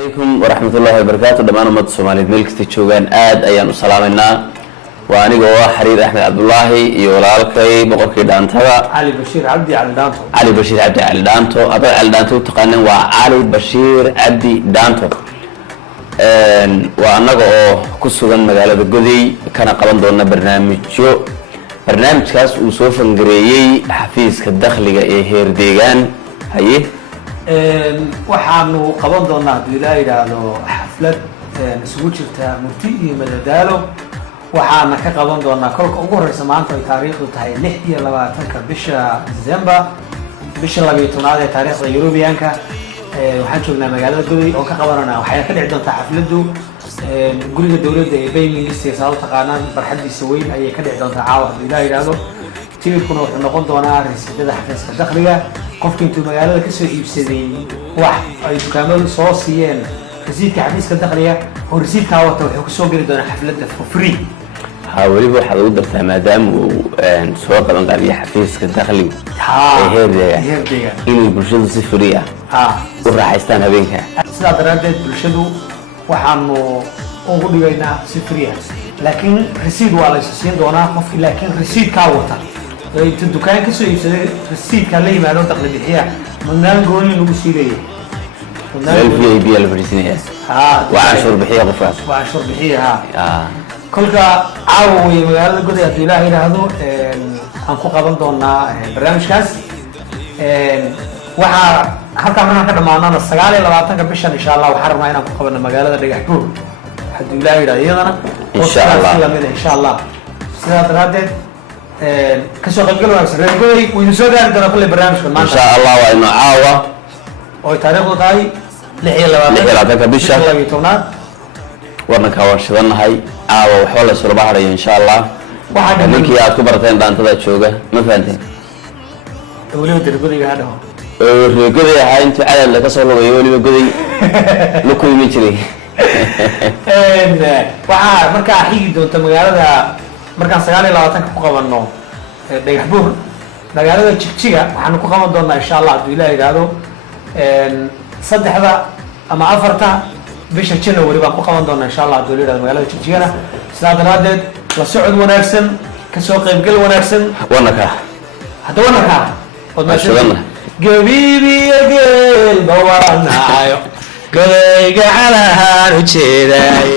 عليكم ورحمة الله وبركاته. دمان أمد الصومالية ملك تجوجان أيام السلامنا وأنا جوا حرير أحمد عبد الله يولالكي بقولك دانتها علي بشير عبدي على دانتو. علي بشير عبدي على دانتو أبا على دانتو تقنن وعلي بشير عبدي دانتو وأنا جوا كسوغان مجال الجودي كان قبل دونا برنامج كاس وسوف نجري حفيز كدخلي هير ديجان هاي waxaanu qaban doonaa hadii la yiraahdo xaflad isugu jirta mufti iyo madadaalo waxaana ka qaban doonaa kolka ugu horeysa maanta ay taariikhdu tahay 26ka bisha December bisha 12 ee taariikhda Europeanka waxaan joognaa magaalada Dubai oo ka qabanana waxay ka dhici doontaa xafladu guriga dawladda ee Baymingistii sabab taqaanaan barxadiisa weyn ayay ka dhici doontaa caawa hadii la yiraahdo tilifkuna wuxuu noqon doonaa rasiidada xafiiska dakhliga qofka intuu magaalada ka soo iibsaday wax ay dukaamada soo siiyeen rasiidka xafiiska dakhliga oo rasiidka wata wuxuu ku soo gali doonaa xafladda for free weliba waxaad ugu dartaa maadaama uu soo qaban qaabiyo xafiiska dakhliga heerdeega inay bulshadu si free u raaxaystaan habeenka sidaa daraadeed bulshadu waxaanu ugu dhigaynaa si free laakiin rasiid waa la siin doonaa qofki laakiin rasiidka wata inta dukaan ka soo iibsaday rasiidka la yimaado dakhli bixiya madnaan gooni lagu siileeyay VIP la fariisinaya وعشر بحية قفاز وعشر بحية كلها عاوي مقالة قد يأتي الله إلى هذا أنكو قبل دونا برنامج كاس وحا حتى من هذا معنا السجالة اللي بعتنا قبل إن شاء الله وحرم هنا أنكو قبل مقالة ده يحكوا حد الله إلى يدنا إن شاء الله إن شاء الله سيادة رادد كسر قلقلوا أكثر رجولي وينسوا ده عندنا كل برنامج إن شاء الله وإنه عاوة وتاريخه تاي لحية لبعتك بيشة وانا كوارشدنا هاي وحول السر بحري إن شاء الله منك يا كبرتين بان تدا تشوجة ما فهمتين وليه ترقدي هذا رقدي هاي أنت على اللي كسروا ويولي بقدي لكل ميتري waxaa markaa xigi doonta magaalada markaan 29 ku qabanno dhagaxbuur magaalada jigjiga waxaan ku qaban doonaa insha Allah hadii Ilaahay yiraahdo saddexda ama afarta bisha January baan ku qaban doonaa insha Allah hadii Ilaahay yiraahdo magaalada jigjigana sidaa daraadeed la socod wanaagsan ka soo qayb gal wanaagsan wanaka hada wanaka oo maashadana gabibi yagel bawanaayo galayga calahan u jeeday